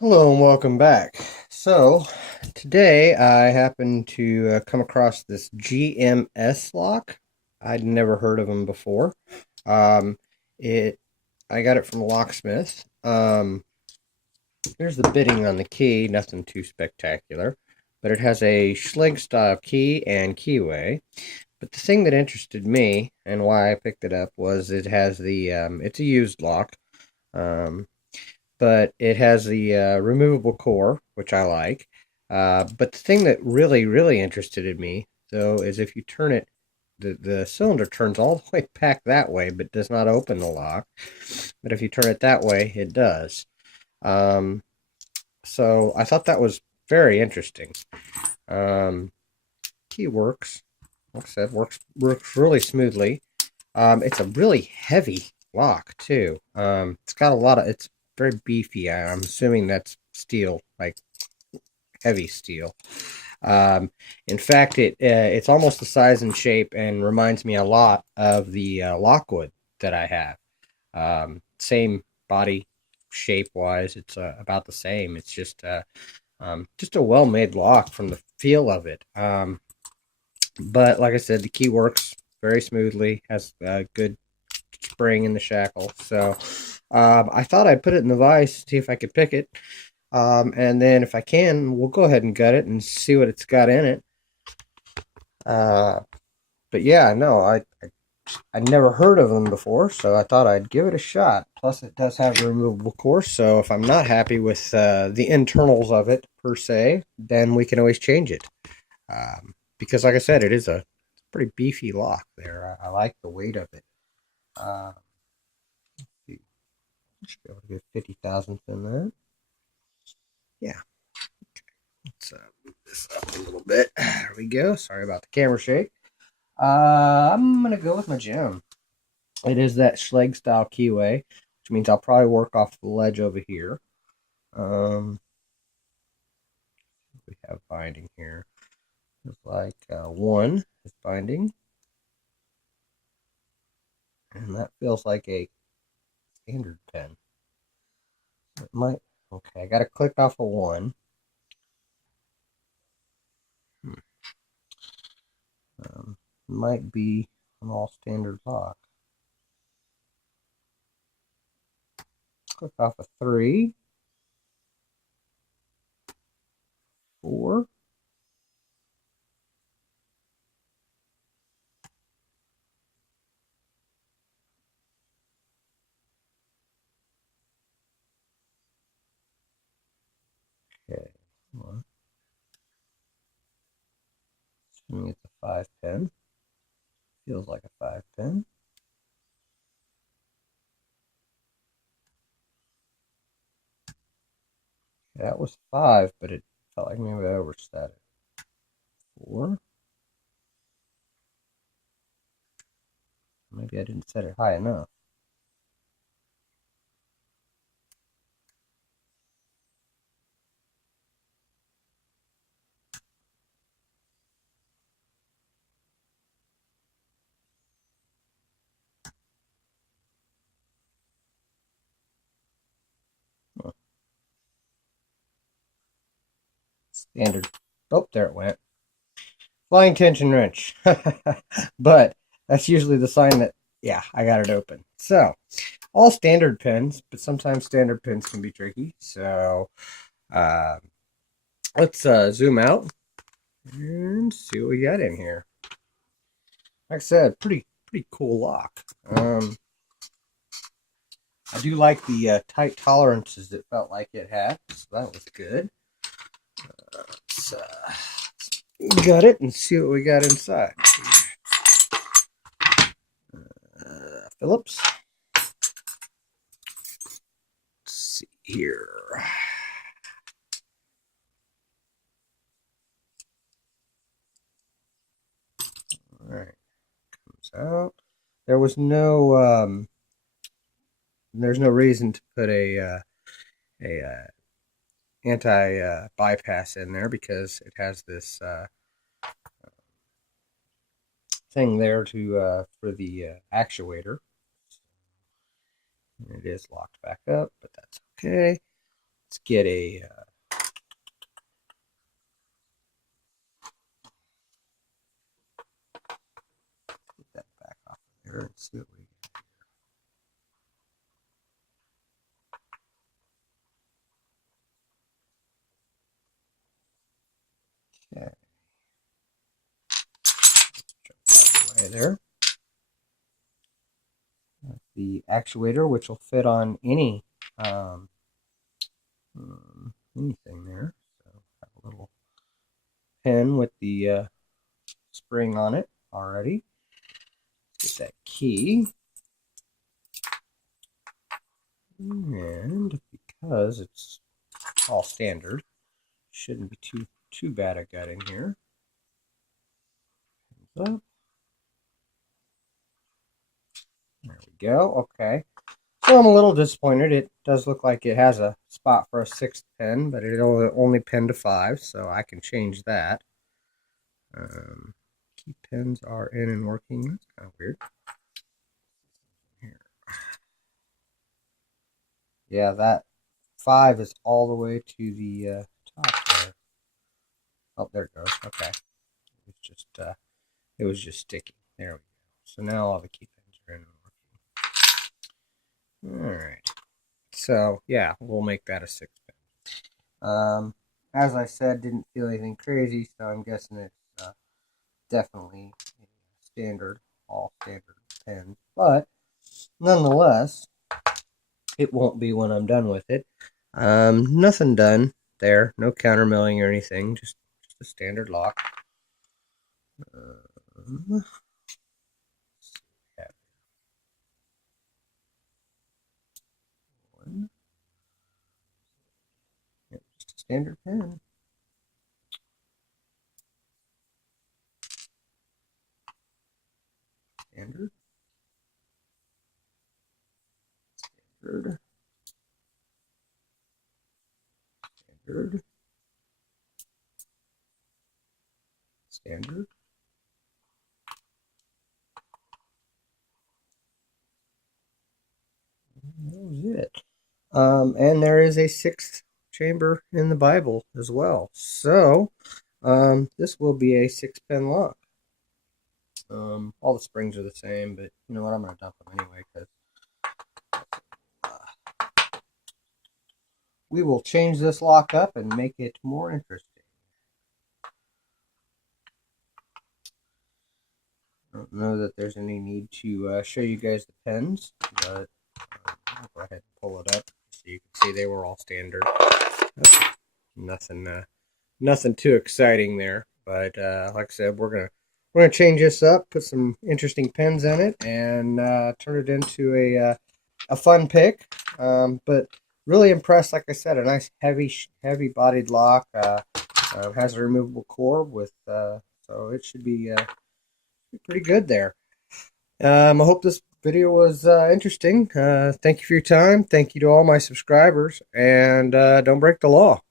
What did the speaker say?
Hello and welcome back. So, today I happened to come across this GMS lock. I'd never heard of them before. Um, it I got it from a locksmith. Here's the bitting on the key, nothing too spectacular, but it has a Schlage style key and keyway. But the thing that interested me and why I picked it up was it has it's a used lock. Um, but it has the removable core, which I like. But the thing that really interested in me, though, is if you turn it, the cylinder turns all the way back that way, but does not open the lock. But if you turn it that way, it does. Um, so I thought that was very interesting. Um, Key works, like I said, works really smoothly. It's a really heavy lock too. It's got a lot of. It's very beefy. I'm assuming that's steel, like heavy steel. Um, in fact, it's almost the size and shape and reminds me a lot of the Lockwood that I have. Same body shape wise, it's about the same. It's just a well made lock from the feel of it. But like I said, the key works very smoothly. Has a good spring in the shackle. So I thought I'd put it in the vise, see if I could pick it. And then if I can, we'll go ahead and gut it and see what it's got in it. Uh, but yeah, no, I never heard of them before, so I thought I'd give it a shot. Plus, it does have a removable core, so if I'm not happy with the internals of it per se, then we can always change it. Because, like I said, it is a pretty beefy lock there. I like the weight of it. Uh, should be able to get 50 thousandths in that. Yeah. Let's move this up a little bit. There we go. Sorry about the camera shake. I'm going to go with my gem. It is that Schlage style keyway, which means I'll probably work off the ledge over here. Um, we have binding here. Looks like one is binding. And that feels like a standard pen. It might, okay, I got to click off a one. Hmm. Might be an all standard lock. Click off a three, four. Okay, well, assuming it's a five pin. Feels like a five pin. That was five, but it felt like maybe I overset it. Four. Maybe I didn't set it high enough. Huh. Standard. Oh, there it went. Flying tension wrench. But that's usually the sign that, yeah, I got it open. So, all standard pins, but sometimes standard pins can be tricky. So, uh, let's zoom out and see what we got in here. Like I said, pretty cool lock. I do like the tight tolerances it felt like it had, so that was good. Let's gut it and see what we got inside. Phillips. Let's see here. All right, comes out. There was no there's no reason to put a anti bypass in there because it has this thing there to for the actuator. And it is locked back up, but that's okay. let's get a get that back off of there and see what we got. Okay. Jump out of the way there. The actuator, which will fit on any anything there. So have a little pin with the spring on it already. Get that key. And because it's all standard, shouldn't be too bad a gut in here. Up. There we go. Okay. So I'm a little disappointed. It does look like it has a spot for a 6th pin, but it only pinned to 5, so I can change that. Key pins are in and working. That's kind of weird. Here. Yeah, that 5 is all the way to the top there. Oh, there it goes. Okay. It was just sticky. There we go. So now all the key pins are in and working. All right. So yeah, we'll make that a 6 pin. As I said, didn't feel anything crazy, so I'm guessing it's definitely all standard pins. But nonetheless, it won't be when I'm done with it. Nothing done there, no counter milling or anything, just a standard lock. Yep, just a standard pin. Standard. Standard. Standard. Standard. That was it. And there is a 6th chamber in the Bible as well. So this will be a 6-pin lock. All the springs are the same, but you know what? I'm going to dump them anyway because we will change this lock up and make it more interesting. I don't know that there's any need to show you guys the pins, but I'll go ahead and pull it up so you can see they were all standard. Nothing too exciting there, but like I said, we're gonna change this up, put some interesting pins in it, and turn it into a fun pick. But really impressed, like I said, a nice heavy bodied lock. Has a removable core with so it should be pretty good there. I hope this video was interesting. Thank you for your time. Thank you to all my subscribers, and don't break the law.